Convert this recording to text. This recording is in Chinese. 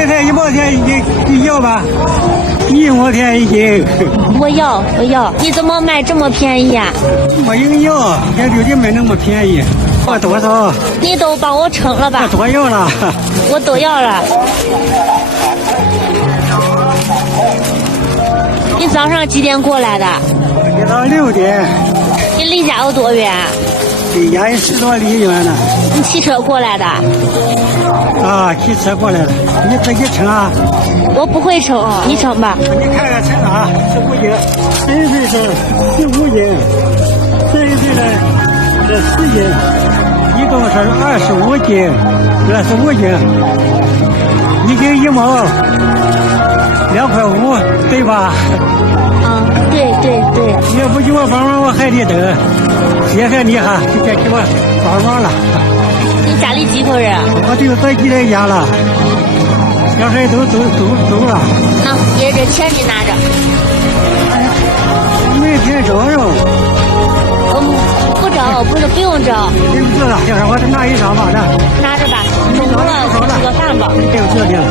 白菜1毛钱一斤，你要吧？1毛钱一斤。我要。你怎么卖这么便宜啊？没人要，也就得卖那么便宜。要多少？你都帮我称了吧？多要了。我都要了。你早上几点过来的？一早6点。你离家有多远？离家有10多里远呢。你骑车过来的？啊，骑车过来的。你自己称啊？我不会称，你称吧。你看看称啊，15斤，40岁是15斤，40岁的是10斤，一共是25斤，25斤，一斤1毛，2块5，对吧？对。你要不给我帮忙，我还得等。谢谢你哈，你别给我帮忙了。你家里几口人？我就在几在家了，小孩都走了。爷这钱你拿着。每天招肉。不招，不用招。不用了，小孩我拿一张吧，拿着吧，中午了吃个饭吧。没有这的了。